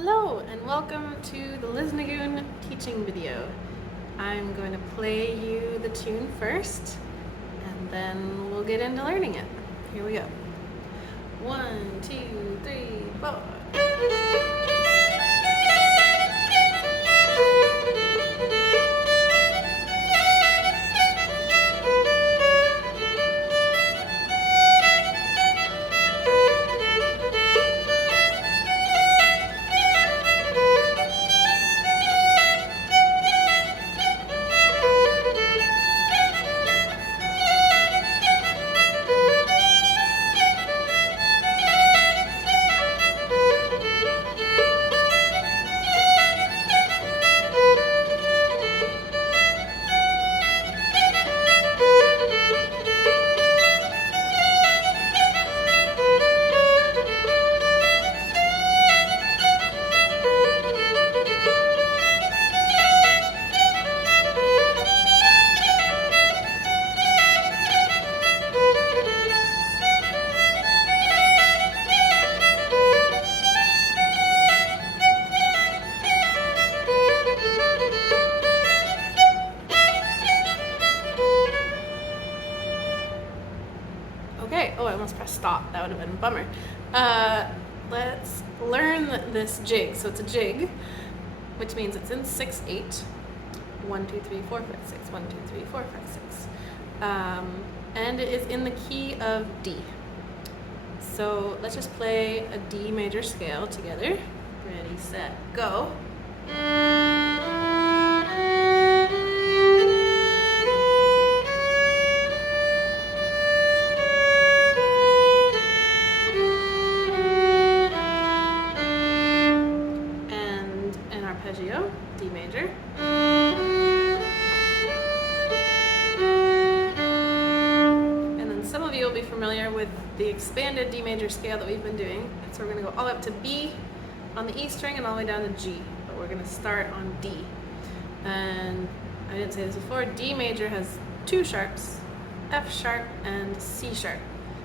Hello and welcome to the Lisnagun teaching video. I'm going to play you the tune first and then we'll get into learning it. Here we go. 1, 2, 3, 4. Okay, oh, I almost pressed stop. That would have been a bummer. Let's learn this jig. So it's a jig, which means it's in 6/8. 1, 2, 3, 4, 5, 6. 1, 2, 3, 4, 5, 6. And it is in the key of D. So let's just play a D major scale together. Ready, set, go. Arpeggio, D major. And then some of you will be familiar with the expanded D major scale that we've been doing. So we're going to go all up to B on the E string and all the way down to G. But we're going to start on D. And I didn't say this before, D major has two sharps, F sharp and C sharp.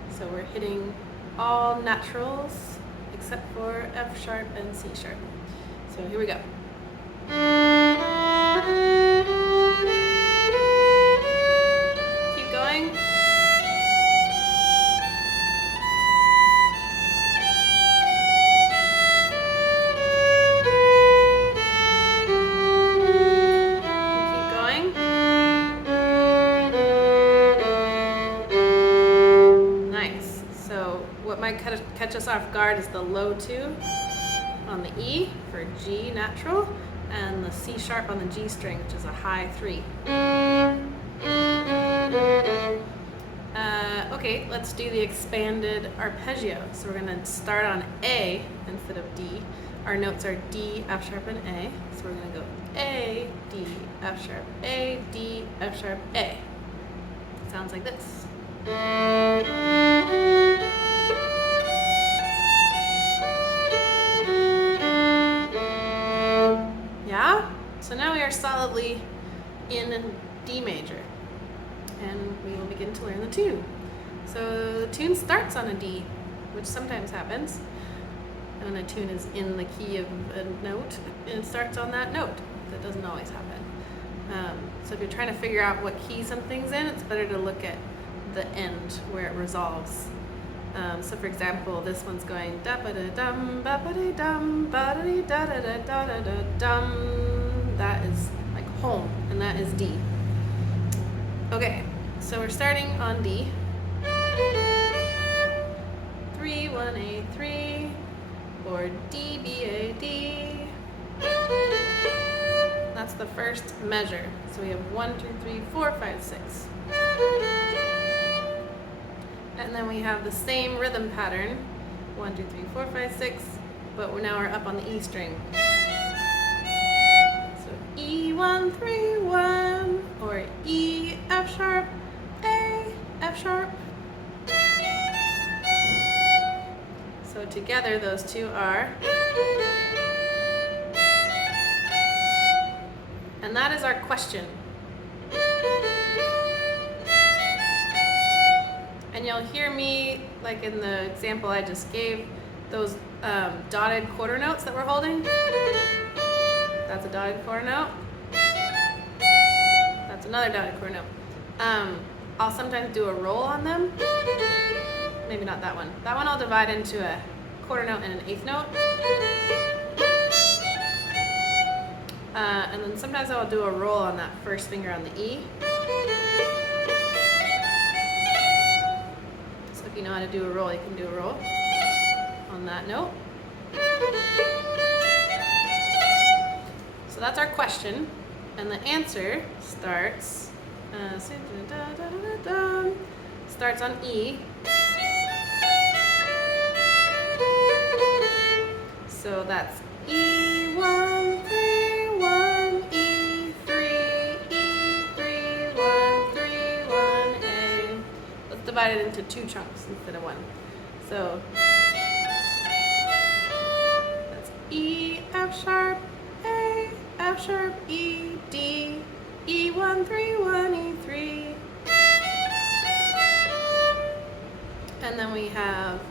So we're hitting all naturals except for F sharp and C sharp. So here we go. Keep going. Keep going. Nice. So what might catch us off guard is the low 2 on the E for G natural, and the C sharp on the G string, which is a high 3. Okay, let's do the expanded arpeggio. So we're going to start on A instead of D. Our notes are D, F sharp, and A. So we're going to go A, D, F sharp, A, D, F sharp, A. Sounds like this. So now we are solidly in D major, and we will begin to learn the tune. So the tune starts on a D, which sometimes happens, and a tune is in the key of a note, and it starts on that note. That doesn't always happen. So if you're trying to figure out what key something's in, it's better to look at the end where it resolves. So for example, this one's going da ba da dum ba ba da dum ba da da da da da da da dum. That is like home, and that is D. Okay, so we're starting on D. 3, 1, A, 3, or D, B, A, D. That's the first measure. So we have 1, 2, 3, 4, 5, 6. And then we have the same rhythm pattern, 1, 2, 3, 4, 5, 6, but now we're up on the E string. So E, 1, 3, 1, or E, F sharp, A, F sharp. So together those two are, and that is our question. And you'll hear me, like in the example I just gave, those dotted quarter notes that we're holding. That's a dotted quarter note. That's another dotted quarter note. I'll sometimes do a roll on them. Maybe not that one. That one I'll divide into a quarter note and an eighth note. And then sometimes I'll do a roll on that first finger on the E. So if you know how to do a roll, you can do a roll on that note. So that's our question, and the answer starts on E. So that's E1, 3, 1, E3, E3, 1, 3, 1, A. Let's divide it into 2 chunks instead of 1. So that's E, F sharp, A, F sharp, E, D, E1, 3, 1, E3. And then we have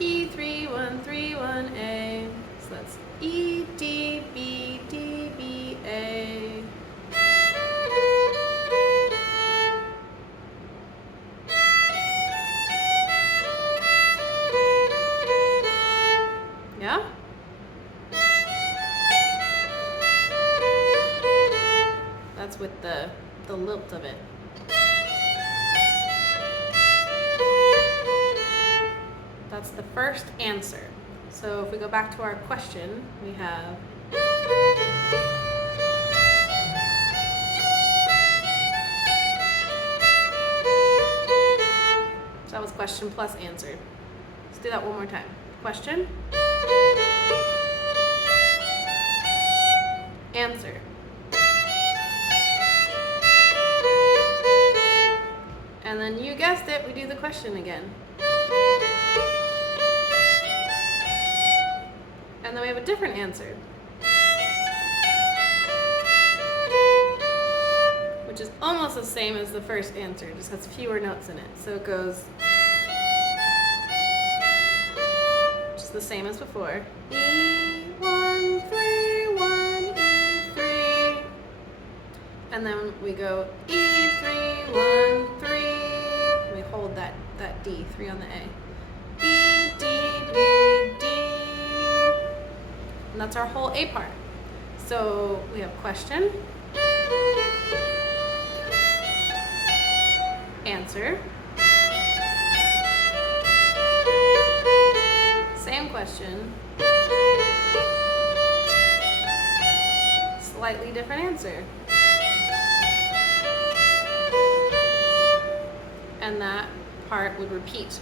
E3, 1, 3, 1, A. So that's E, D, B, D, B, A. Yeah? That's with the lilt of it. That's the first answer. So if we go back to our question, we have so that was question plus answer. Let's do that one more time. Question, answer. And then you guessed it, we do the question again. And then we have a different answer, which is almost the same as the first answer, just has fewer notes in it. So it goes just the same as before. E1, 3, 1, E3. And then we go E3, 1, 3. We hold that D, 3 on the A. E, D, B, D. And that's our whole A part. So we have question, answer, same question, slightly different answer. And that part would repeat.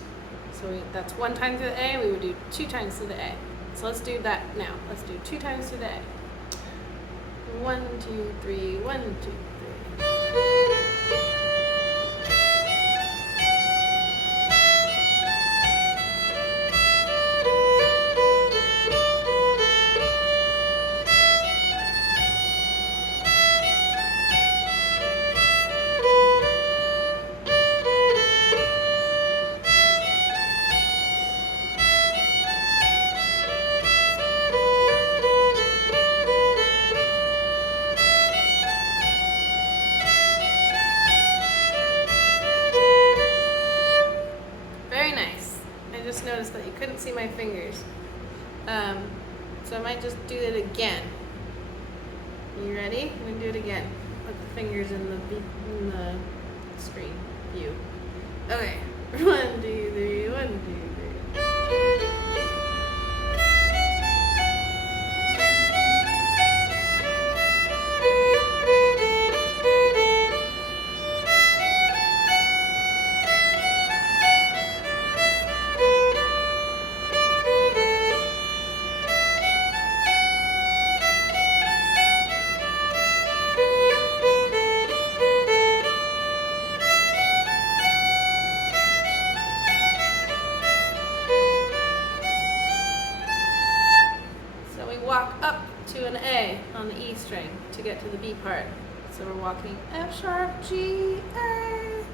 So that's 1 time through the A, we would do 2 times through the A. So let's do that now. Let's do 2 times through the A. 1, 2, 3, 1, 2, 3. Noticed that you couldn't see my fingers, so I might just do it again. You ready? I'm gonna do it again. Put the fingers in the screen view. Okay. 1, 2, 3. 1, 2, 3. Walk up to an A on the E string to get to the B part. So we're walking F sharp, G, A.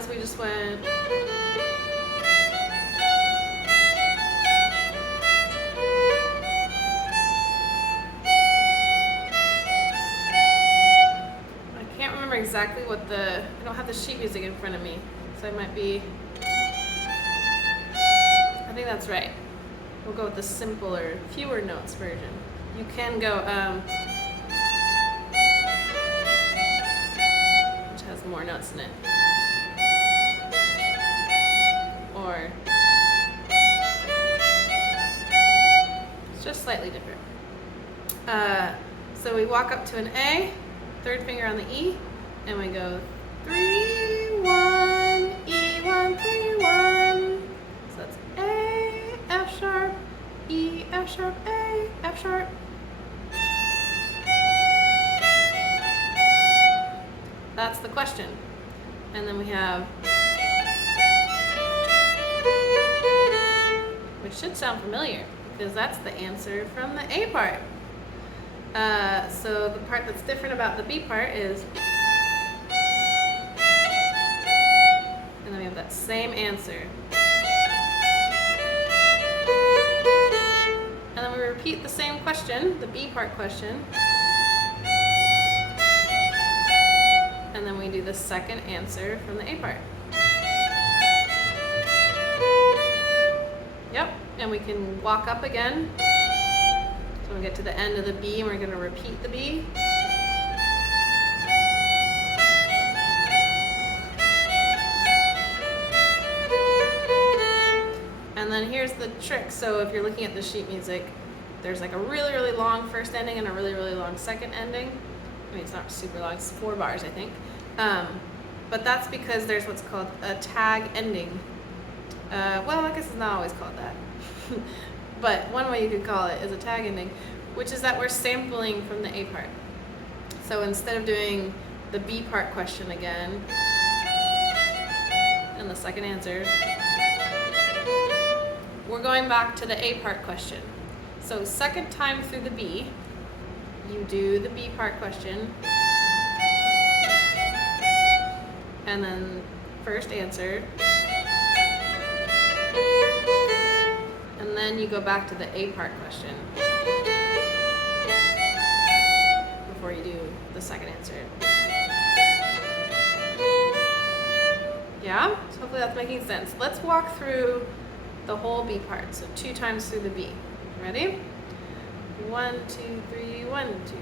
So we just went exactly what I don't have the sheet music in front of me, so it might be, I think that's right. We'll go with the simpler, fewer notes version. You can go, which has more notes in it. Or, it's just slightly different. So we walk up to an A, third finger on the E, and we go 3, 1, E, 1, 3, 1. So that's A, F sharp, E, F sharp, A, F sharp. That's the question. And then we have, which should sound familiar because that's the answer from the A part. So the part that's different about the B part is, and then we have that same answer. And then we repeat the same question, the B part question. And then we do the second answer from the A part. Yep, and we can walk up again. So we get to the end of the B and we're going to repeat the B. And then here's the trick. So if you're looking at the sheet music, there's like a really, really long first ending and a really, really long second ending. I mean, it's not super long, it's 4 bars, I think. But that's because there's what's called a tag ending. Well, I guess it's not always called that. But one way you could call it is a tag ending, which is that we're sampling from the A part. So instead of doing the B part question again, and the second answer, we're going back to the A part question. So second time through the B, you do the B part question, and then first answer, and then you go back to the A part question before you do the second answer. Yeah? So hopefully that's making sense. Let's walk through the whole B part, so 2 times through the B. Ready? 1, 2, 3, 1, 2, 3.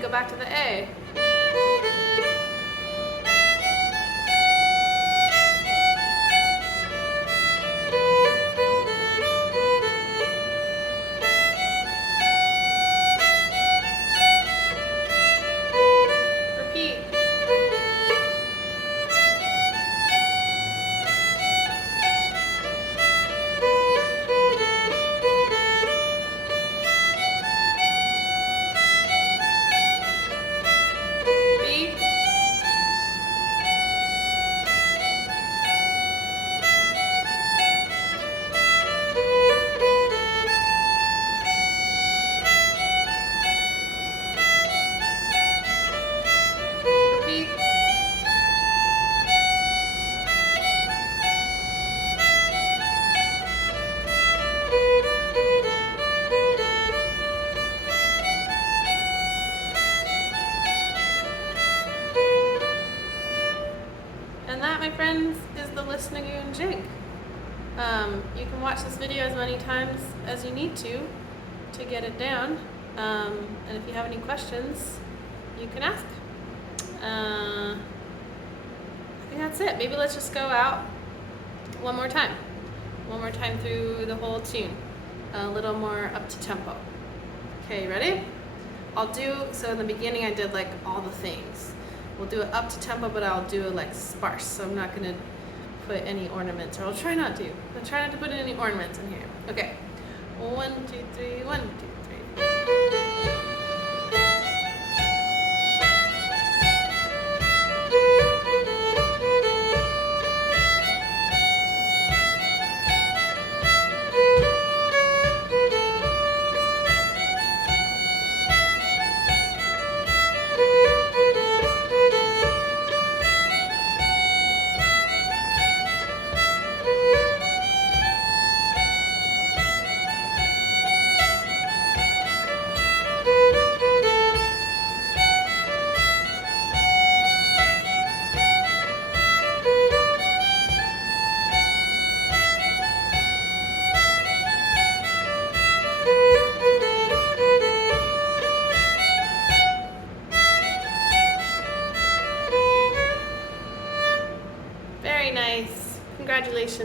Go back to the A. Repeat. And that, my friends, is the Lisnagun jig. You can watch this video as many times as you need to get it down. And if you have any questions, you can ask. I think that's it. Maybe let's just go out one more time through the whole tune, a little more up to tempo. Okay, ready? So in the beginning I did like all the things. We'll do it up to tempo, but I'll do it like sparse, so I'm not gonna put any ornaments, or I'll try not to. I'll try not to put any ornaments in here. Okay, 1, 2, 3, 1, 2, 3.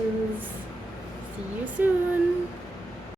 tunes. See you soon.